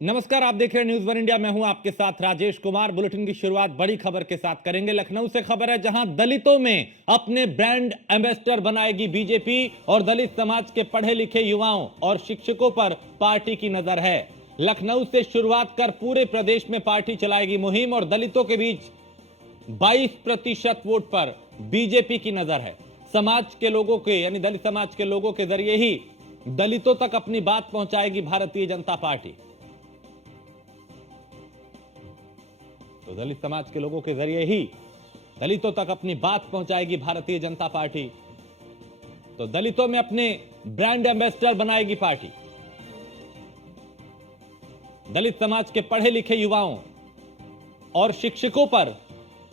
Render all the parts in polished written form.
नमस्कार, आप देख रहे हैं न्यूज वन इंडिया। मैं हूं आपके साथ राजेश कुमार। बुलेटिन की शुरुआत बड़ी खबर के साथ करेंगे। लखनऊ से खबर है, जहां दलितों में अपने ब्रांड एम्बेसडर बनाएगी बीजेपी और दलित समाज के पढ़े लिखे युवाओं और शिक्षकों पर पार्टी की नजर है। लखनऊ से शुरुआत कर पूरे प्रदेश में पार्टी चलाएगी मुहिम और दलितों के बीच 22% वोट पर बीजेपी की नजर है। समाज के लोगों के यानी दलित समाज के लोगों के जरिए ही दलितों तक अपनी बात पहुंचाएगी भारतीय जनता पार्टी। तो दलित समाज के लोगों के जरिए ही दलितों तक अपनी बात पहुंचाएगी भारतीय जनता पार्टी। तो दलितों में अपने ब्रांड एम्बेसडर बनाएगी पार्टी। दलित समाज के पढ़े लिखे युवाओं और शिक्षकों पर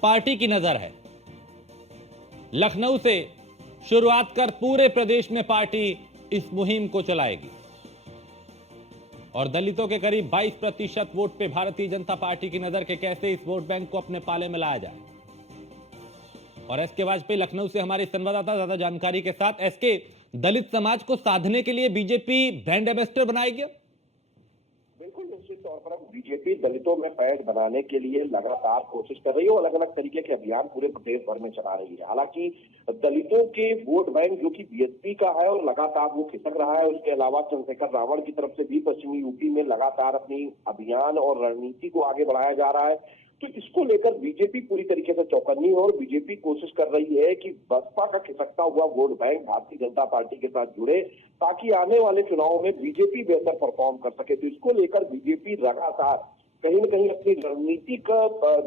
पार्टी की नजर है। लखनऊ से शुरुआत कर पूरे प्रदेश में पार्टी इस मुहिम को चलाएगी और दलितों के करीब 22% वोट पे भारतीय जनता पार्टी की नजर के कैसे इस वोट बैंक को अपने पाले में लाया जाए। और एसके वाजपेयी लखनऊ से हमारे संवाददाता ज्यादा जानकारी के साथ। एसके, दलित समाज को साधने के लिए बीजेपी ब्रांड एम्बेसडर बनाएगी? बिल्कुल निश्चित तौर पर बीजेपी दलितों में पैठ बनाने के लिए लगातार कोशिश कर रही है और अलग अलग तरीके के अभियान पूरे प्रदेश भर में चला रही है। हालांकि दलितों के वोट बैंक जो कि बीएसपी का है और लगातार वो खिसक रहा है। उसके अलावा चंद्रशेखर रावण की तरफ से भी पश्चिमी यूपी में लगातार अपनी अभियान और रणनीति को आगे बढ़ाया जा रहा है। तो इसको लेकर बीजेपी पूरी तरीके से चौकन्नी है और बीजेपी कोशिश कर रही है कि बसपा का खिसकता हुआ vote bank Bharatiya Janata party के साथ जुड़े, ताकि आने वाले चुनावों में बीजेपी बेहतर परफॉर्म कर सके। तो इसको लेकर बीजेपी लगातार कहीं न कहीं अपनी रणनीति का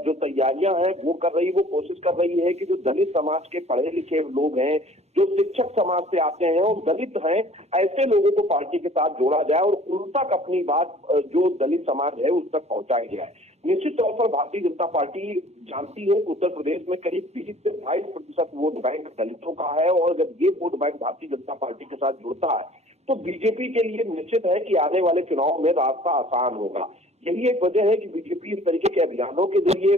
जो तैयारियां हैं वो कर रही है। वो कोशिश कर रही है कि जो दलित समाज के पढ़े लिखे लोग हैं, जो शिक्षक समाज से आते हैं और दलित हैं, ऐसे लोगों को पार्टी के साथ जोड़ा जाए और उन तक अपनी बात जो दलित समाज है उस तक पहुंचाई जाए। निश्चित तौर पर भारतीय जनता पार्टी जानती है कि उत्तर प्रदेश में करीब 30 से 22% वोट बैंक दलितों का है और जब ये vote bank Bharatiya Janata party के साथ जुड़ता है तो बीजेपी के लिए निश्चित है कि आने वाले चुनाव में रास्ता आसान होगा। यही एक वजह है कि बीजेपी इस तरीके के अभियानों के जरिए,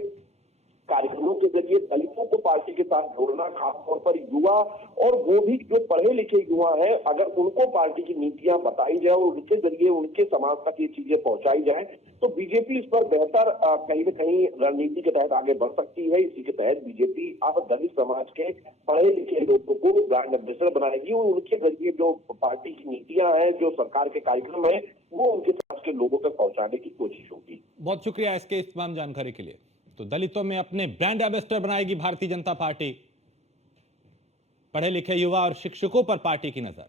कार्यक्रमों के जरिए दलितों को पार्टी के साथ जोड़ना, खासतौर पर युवा और वो भी जो पढ़े लिखे युवा हैं, अगर उनको पार्टी की नीतियां बताई जाए और उनके जरिए उनके समाज तक ये चीजें पहुंचाई जाए तो बीजेपी इस पर बेहतर कहीं न कहीं रणनीति के तहत आगे बढ़ सकती है। इसी के तहत बीजेपी अब दलित समाज के पढ़े लिखे लोगों को ब्रांड एम्बेसडर बनाएगी और उनके जरिए जो पार्टी की नीतियां हैं, जो सरकार के कार्यक्रम है, वो उनके समाज के लोगों तक पहुंचाने की कोशिश होगी। बहुत शुक्रिया इसके इस तमाम जानकारी के लिए। तो दलितों में अपने ब्रांड एम्बेसडर बनाएगी भारतीय जनता पार्टी। पढ़े लिखे युवा और शिक्षकों पर पार्टी की नजर।